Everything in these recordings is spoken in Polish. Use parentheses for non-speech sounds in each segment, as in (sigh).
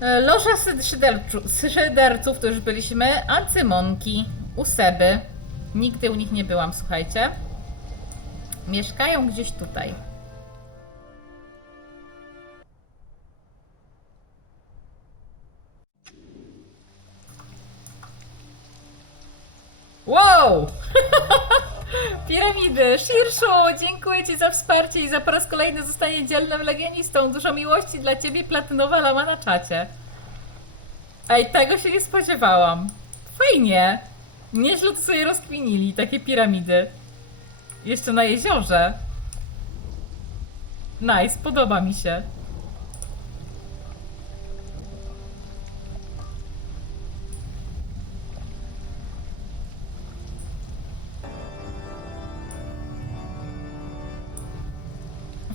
E, Loża szyderców to już byliśmy. Ancymonki u Seby. Nigdy u nich nie byłam, słuchajcie. Mieszkają gdzieś tutaj. Wow! (laughs) Piramidy! Shirszu, dziękuję Ci za wsparcie i za po raz kolejny zostanie dzielnym legionistą. Dużo miłości dla Ciebie, platynowa lama na czacie. Ej, tego się nie spodziewałam. Fajnie. Nieźle to sobie rozkminili, takie piramidy. Jeszcze na jeziorze. Nice, podoba mi się.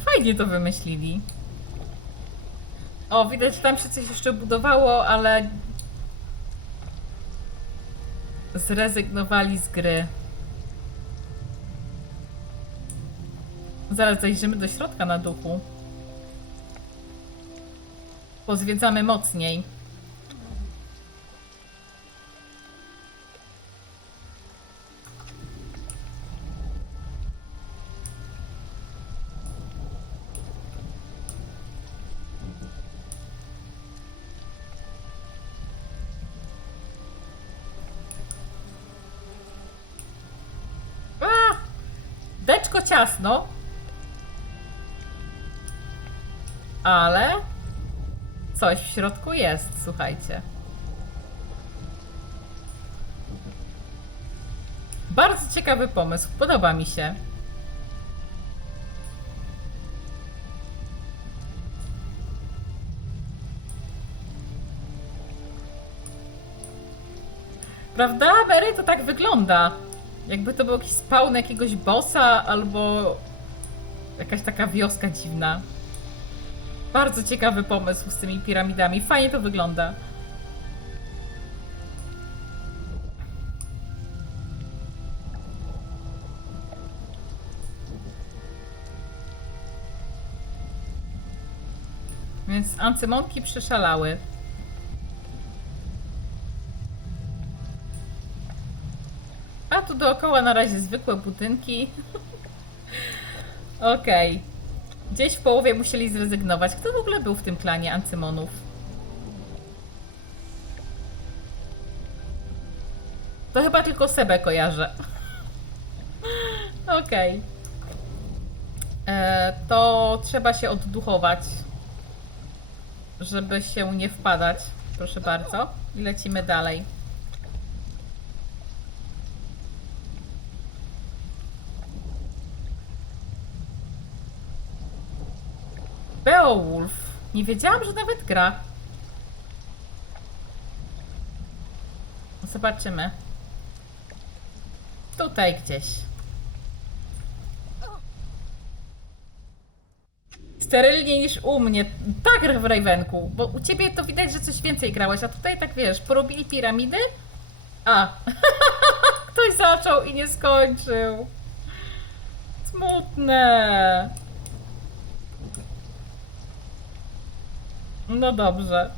Fajnie to wymyślili. O, widać, że tam się coś jeszcze budowało, ale zrezygnowali z gry. Zaraz zajrzymy do środka na duchu. Pozwiedzamy mocniej. Deczko ciasno. Ale coś w środku jest, słuchajcie. Bardzo ciekawy pomysł, podoba mi się. Prawda, Mary? To tak wygląda. Jakby to był jakiś spawn jakiegoś bossa albo jakaś taka wioska dziwna. Bardzo ciekawy pomysł z tymi piramidami. Fajnie to wygląda. Więc ancymonki przeszalały. Tu dookoła na razie zwykłe budynki. (laughs) Okej. Gdzieś w połowie musieli zrezygnować. Kto w ogóle był w tym klanie Ancymonów? To chyba tylko Sebę kojarzę. (laughs) Okej. E, To trzeba się odduchować, żeby się nie wpadać. Proszę bardzo. I lecimy dalej. Beowulf. Nie wiedziałam, że nawet gra. Zobaczymy. Tutaj gdzieś. Sterylniej niż u mnie. Tak, w Ravenku. Bo u ciebie to widać, że coś więcej grałeś, a tutaj tak wiesz, porobili piramidy? A. (laughs) Ktoś zaczął i nie skończył. Smutne. No dobrze.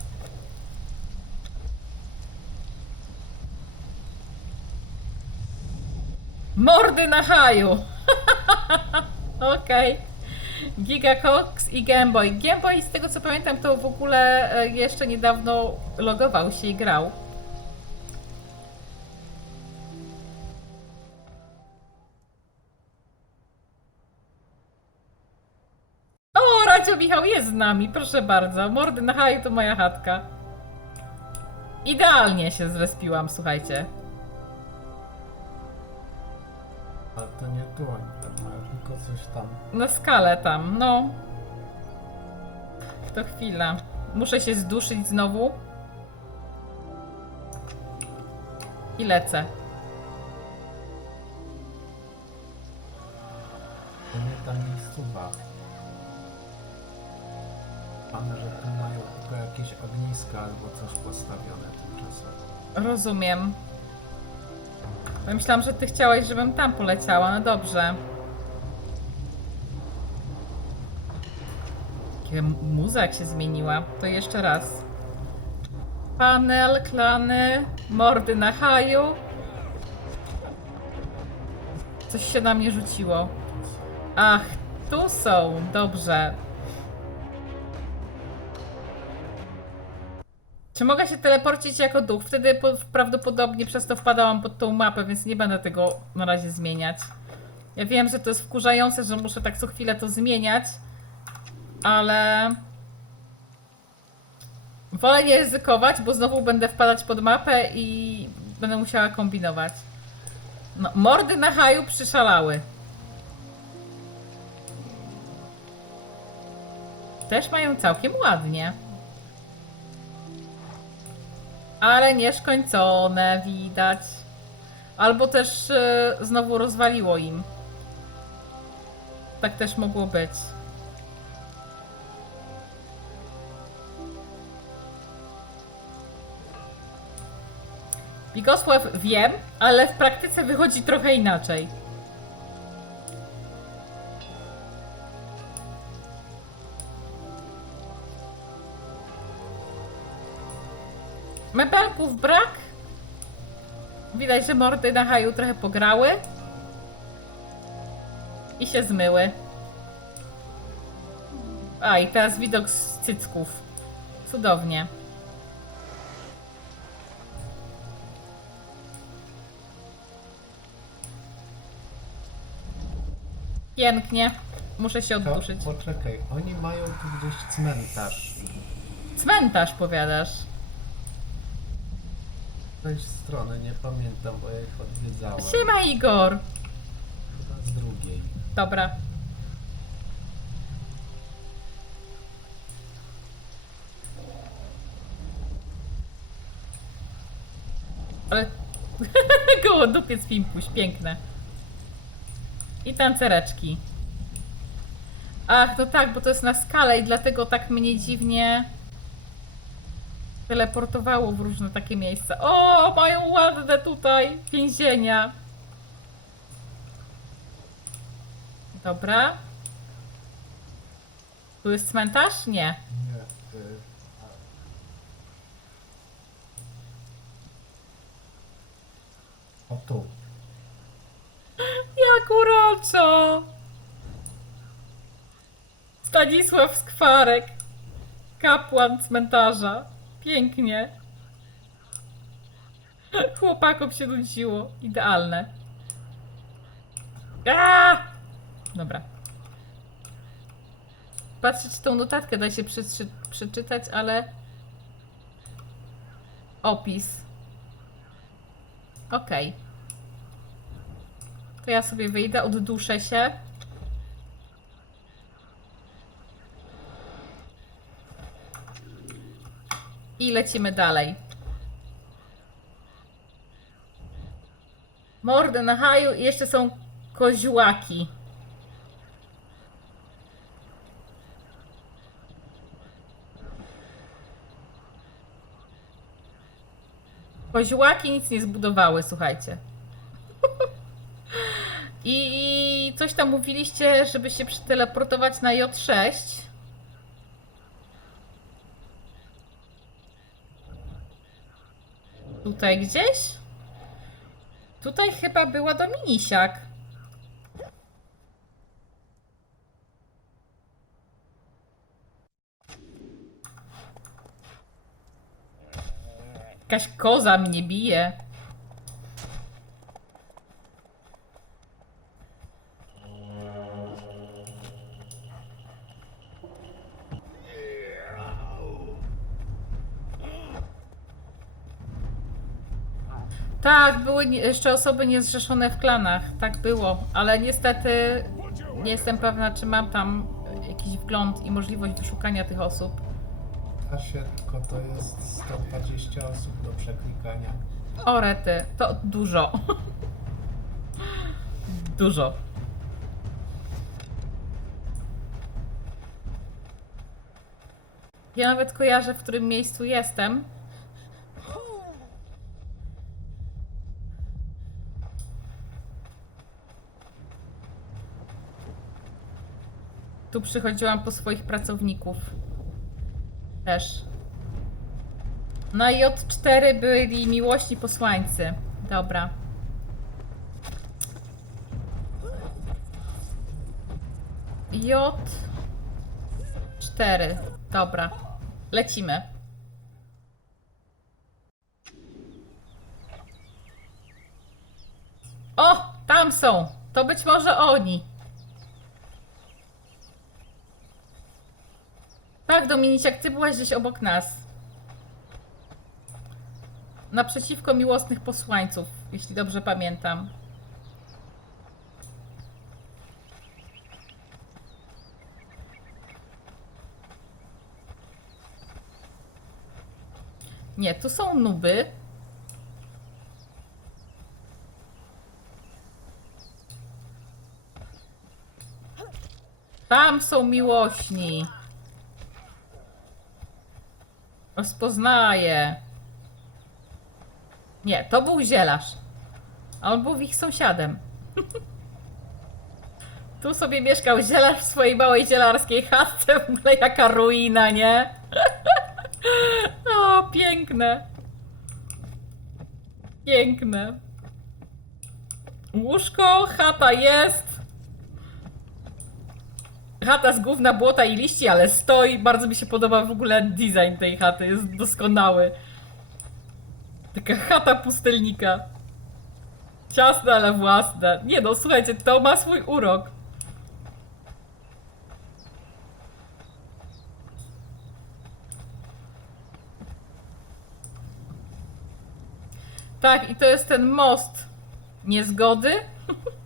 Mordy na haju. (laughs) Okej. Giga Cox i Gameboy. Gameboy, z tego co pamiętam, to w ogóle e, jeszcze niedawno logował się i grał. Nami, proszę bardzo. Mordy na haju to moja chatka. Idealnie się zrespiłam, słuchajcie. A to nie oni tam mają, tylko coś tam. Na skalę tam, no. To chwila. Muszę się zduszyć znowu. I lecę. To nie ta miejscowa. Mamy, że tu mają tylko jakieś ogniska albo coś postawione tymczasowo. Rozumiem. Myślałam, że ty chciałeś, żebym tam poleciała. No dobrze. Jakie muza jak się zmieniła. To jeszcze raz. Panel, klany, mordy na haju. Coś się na mnie rzuciło. Ach, tu są, dobrze. Czy mogę się teleporcić jako duch? Wtedy po, prawdopodobnie przez to wpadałam pod tą mapę, więc nie będę tego na razie zmieniać. Ja wiem, że to jest wkurzające, że muszę tak co chwilę to zmieniać, ale wolę nie ryzykować, bo znowu będę wpadać pod mapę i będę musiała kombinować. No, mordy na haju przyszalały. Też mają całkiem ładnie. Ale nieskończone widać. Albo też e, znowu rozwaliło im. Tak też mogło być. Bigosław wiem, ale w praktyce wychodzi trochę inaczej. Mebelków brak. Widać, że mordy na haju trochę pograły. I się zmyły. A, i teraz widok z cycków. Cudownie. Pięknie. Muszę się To, poczekaj, oni mają tu gdzieś cmentarz. Cmentarz, powiadasz. Tej strony, nie pamiętam, bo ja ich odwiedzałem. Siema, Igor. Chyba z drugiej. Dobra. Ale... (laughs) Gołodupiec pimpuś, piękne. I tancereczki. Ach, no tak, bo to jest na skalę i dlatego tak mnie dziwnie teleportowało w różne takie miejsca. O, mają ładne tutaj więzienia. Dobra. Tu jest cmentarz? Nie. Nie. Y, a- o tu. (laughs) Jak uroczo! Stanisław Skwarek. Kapłan cmentarza. Pięknie. Chłopakom się nudziło. Idealne. Aaa! Dobra. Patrzę, czy tą notatkę da się przeczytać, ale... Opis. Okej. To ja sobie wyjdę, odduszę się. I lecimy dalej. Mordy na haju i jeszcze są koziołaki. Koziołaki nic nie zbudowały, słuchajcie. (laughs) I, I coś tam mówiliście, żeby się przeteleportować na J6. Tutaj gdzieś? Tutaj chyba była Dominisiak. Jakaś koza mnie bije. Tak, były jeszcze osoby niezrzeszone w klanach. Tak było, ale niestety nie jestem pewna, czy mam tam jakiś wgląd i możliwość wyszukania tych osób. Da się, tylko to jest 120 osób do przeklikania. O rety, to dużo. Dużo. Ja nawet kojarzę, w którym miejscu jestem. Tu przychodziłam po swoich pracowników. Też. Na J4 byli miłości posłańcy. Dobra. J4. Dobra. Lecimy. O! Tam są! To być może oni. Tak, Dominiciak, ty byłaś gdzieś obok nas. Naprzeciwko miłosnych posłańców, jeśli dobrze pamiętam. Nie, tu są nuby. Tam są miłośni. Rozpoznaję. Nie, to był zielarz. A on był ich sąsiadem. (laughs) tu sobie mieszkał zielarz w swojej małej zielarskiej chatce. W ogóle jaka ruina, nie? (laughs) o, piękne. Piękne. Łóżko, chata jest. Chata z gówna, błota i liści, ale stoi. Bardzo mi się podoba w ogóle design tej chaty. Jest doskonały. Taka chata pustelnika. Ciasne, ale własne. Nie no, słuchajcie, to ma swój urok. Tak, i to jest ten most niezgody. (laughs)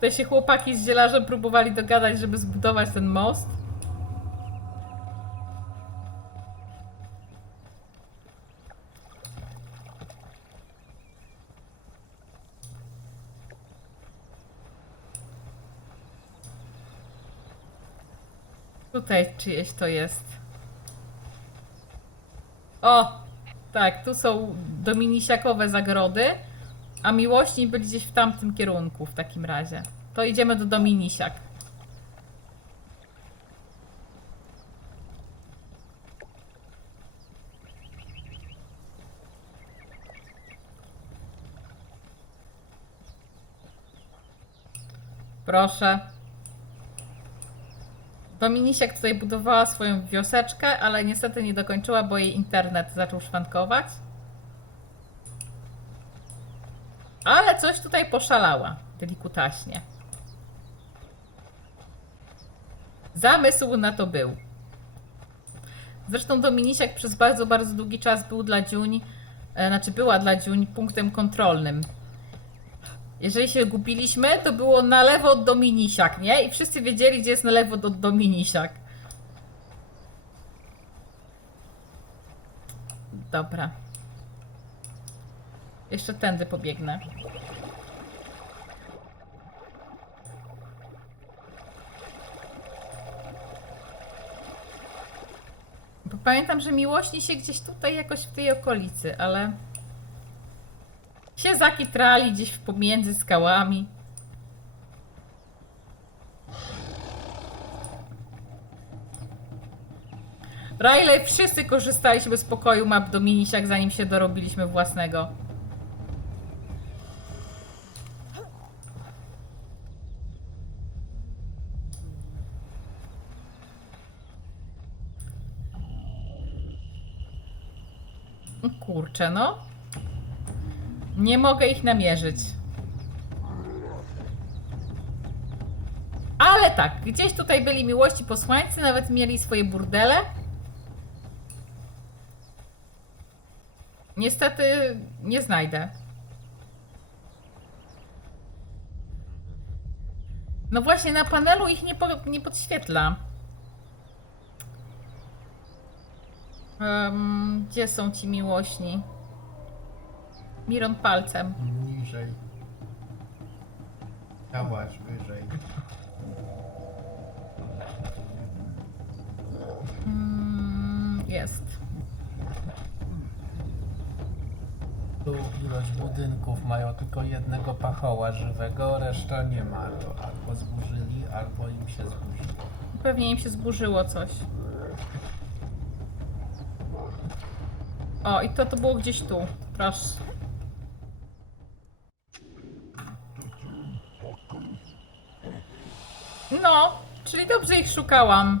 Tutaj się chłopaki z zielarzem próbowali dogadać, żeby zbudować ten most. Tutaj czyjeś to jest. O! Tak, tu są dominisiakowe zagrody, a miłośni byli gdzieś w tamtym kierunku w takim razie. To idziemy do Dominisiak. Proszę. Dominisiak tutaj budowała swoją wioseczkę, ale niestety nie dokończyła, bo jej internet zaczął szwankować. Ale coś tutaj poszalała, delikutaśnie. Zamysł na to był. Zresztą Dominisiak przez bardzo, bardzo długi czas był dla Dziuń, e, znaczy była dla Dziuń punktem kontrolnym. Jeżeli się gubiliśmy, to było na lewo od Dominisiak, nie? I wszyscy wiedzieli, gdzie jest na lewo od Dominisiak. Dobra. Jeszcze tędy pobiegnę. Bo pamiętam, że miłośni się gdzieś tutaj jakoś w tej okolicy, ale się zakitrali gdzieś pomiędzy skałami. Riley, wszyscy korzystaliśmy z pokoju map Dominisiak, zanim się dorobiliśmy własnego. Kurczę, no. Nie mogę ich namierzyć. Ale tak, gdzieś tutaj byli miłości posłańcy, nawet mieli swoje burdele. Niestety nie znajdę. No właśnie, na panelu ich nie, po, nie podświetla. Em, gdzie są ci miłośni? Miron palcem. Niżej. Dałaś wyżej. Mm, jest. Tu ilość budynków mają tylko jednego pachoła żywego, reszta nie ma. To albo zburzyli, albo im się zburzyło. Pewnie im się zburzyło coś. O, i to to było gdzieś tu. Proszę. No, czyli dobrze ich szukałam.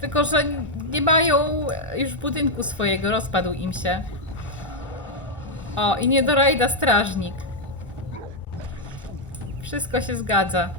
Tylko, że nie mają już budynku swojego, rozpadł im się. O, i nie dorajda strażnik. Wszystko się zgadza.